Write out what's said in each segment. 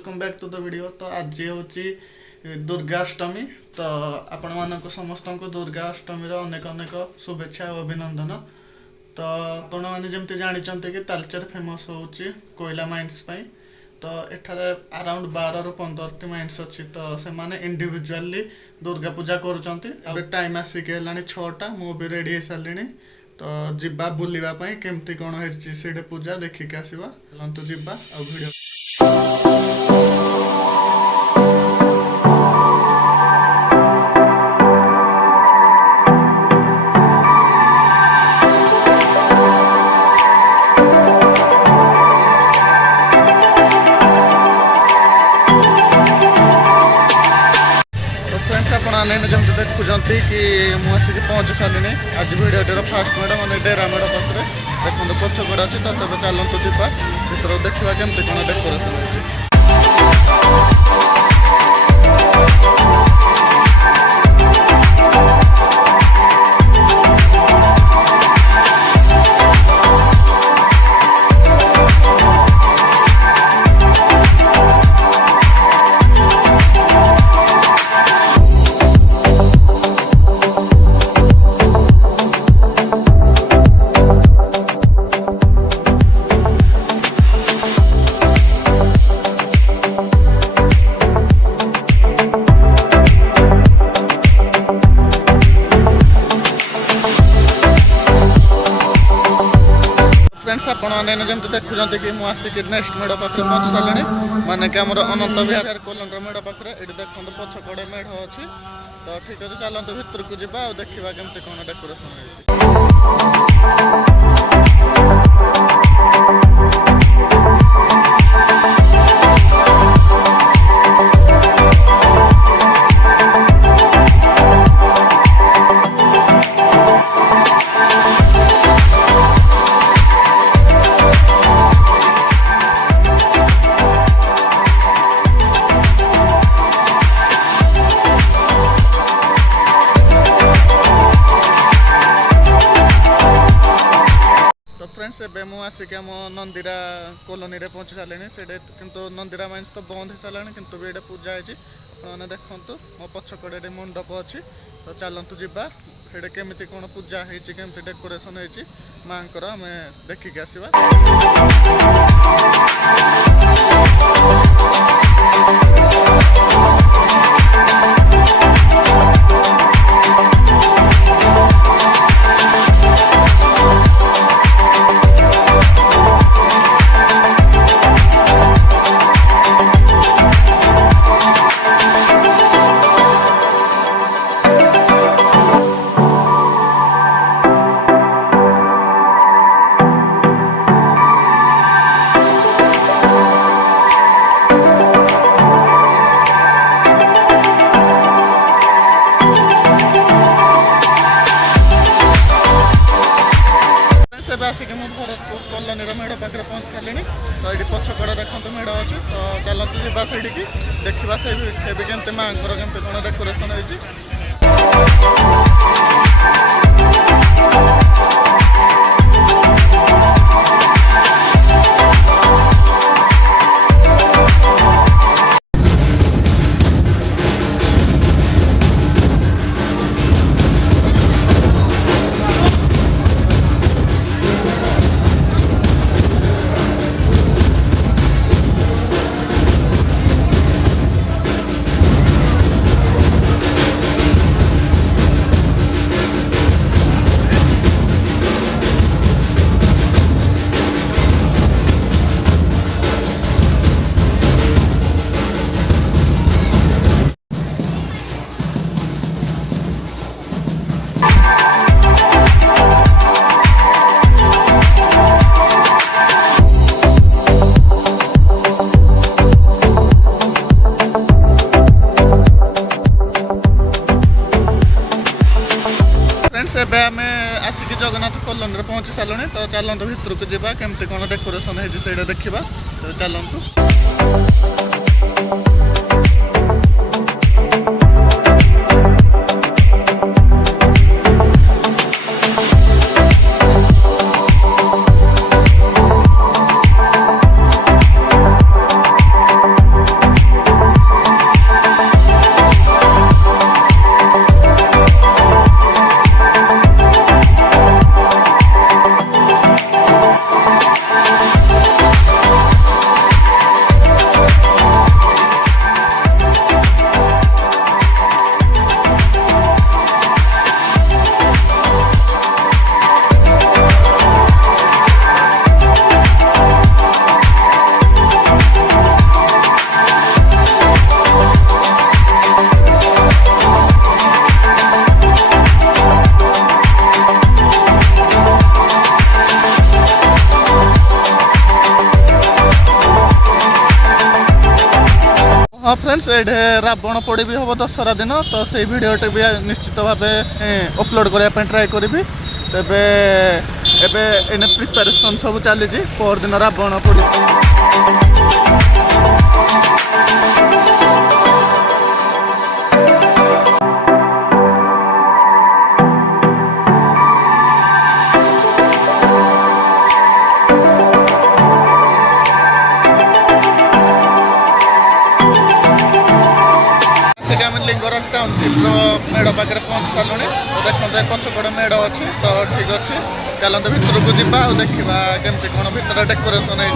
Welcome back to the video. तो आज हूँ दुर्गाष्टमी। तो आपण मानक समस्त को दुर्गाष्टमी अनेक अनेक शुभेच्छा और अभिनंदन। तो आपण मैंने जमी जानते कि तालचेर फेमस हो कोयला माइंस पाई। तो एठारे अराउंड 12 ରୁ 15 माइंस अच्छी। तो से माने इंडिविजुअली दुर्गा पूजा कर टाइम आसिक है 6टा मु भी रेडी हो सारे। तो जिबा बुलिबा पई केमती कोन है सीडे पूजा देखिक आसीबा। चलंतु जिबा आ वीडियो। जमी देखुंत कि मुझे पहुँच सारे। आज भिडियोटर फास्ट मेढ़ मैंने डेरा मेढ़ पाखे देखते पछकड़े अच्छी। तो तब चलतु जा भर देखा केमती कौन डेकोरेशन हो। फ्रेंड्स आपने जमी देखुं कि मुझे नेक्स्ट मेढ़ पाखे पहुँच सारे। माने कि आम अनंत विहार कोलन मेढ़ पाखे ये देखते पछकड़े मेढ़ अच्छी। तो ठीक अच्छे चलते भर को जा देखा केमती कौन डेकोरेशन हो। फ्रेंड्स एवं मुझे आसिक आम नंदीरा कॉलोनी रे पहुँची सारे। से किंतु नंदीरा माइंस तो बंद हो सारे किंतु भी ये पूजा है। देखु मो पछकड़े मंडप अच्छी। तो चलतु जा केमी कौन पूजा होमती डेकोरेशन हो माँ आम देखिक आसवा। आसिक भरतपुर कॉलोनी मेढ़ पाखे पहुँच सारे। तो ये पछकड़े देखते मेढ़ अच्छी। तो चलतु जा से देखा से केमती माँ केमती कौन डेकोरेशन हो। आम आसिक जगन्नाथ कॉलोनी रे पहुँची सारे। तो चलतु भर को जा केमती कौन डेकोरेशन हो देखा। तो चलतु। हाँ फ्रेंड्स ये रावण पोड़ी भी हम दशहरा दिन तो से भिडटे भी निश्चित भाव अपलोड करने ट्राए करी तेज एने प्रिपेरेसन सब चली पर दिन रावण पोड़ी लिंगराज टाउनशिप मेढ़ पाखे पहुँच सारूँ तो देखते पछपट मेढ़ अच्छी तो ठीक अच्छे चलते भितर को जा देखा केमती कौन भितर डेकोरेशन है।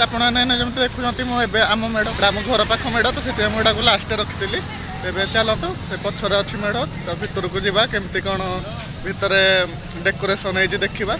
आपने जमी देखुं मुझे आम मेढ़ आम घर पाख मेढ़ तो से मेढ़ को लास्ट रखी तेज चलतु से पछरे अच्छी मेढ़ तो भितर को जा केमती कौन भितर डेकोरेशन है देखा।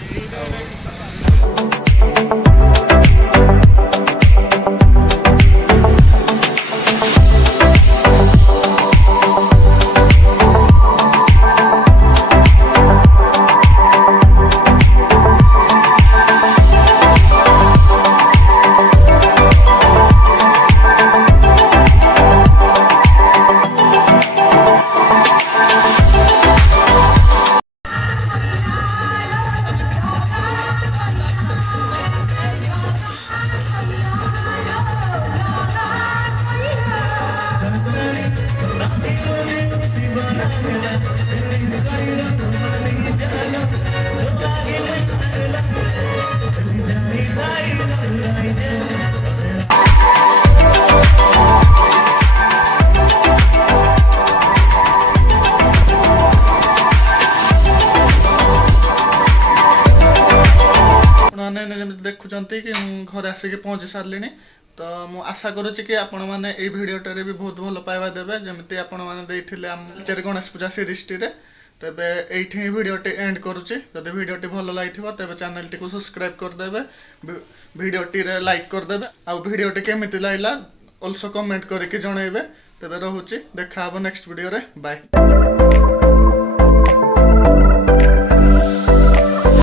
देखुंत कि घर आसिक पहुँची सारे तो मु आशा करुच्ची कि आपण मैंने ये भिडटे भी बहुत भल पाइबा देवे जमी आपण मैंने गणेश पूजा सीरीज टी तेज ये भिडटे एंड करुच्ची जब भिडटी भल लगी तेज चैनल टी सब्सक्राइब करदे भिडटी लाइक करदे आ भिडटी केमी लगला अल्सो कमेंट करके जनइबे तेज रोचे देखा नेक्स्ट वीडियो रे बाय।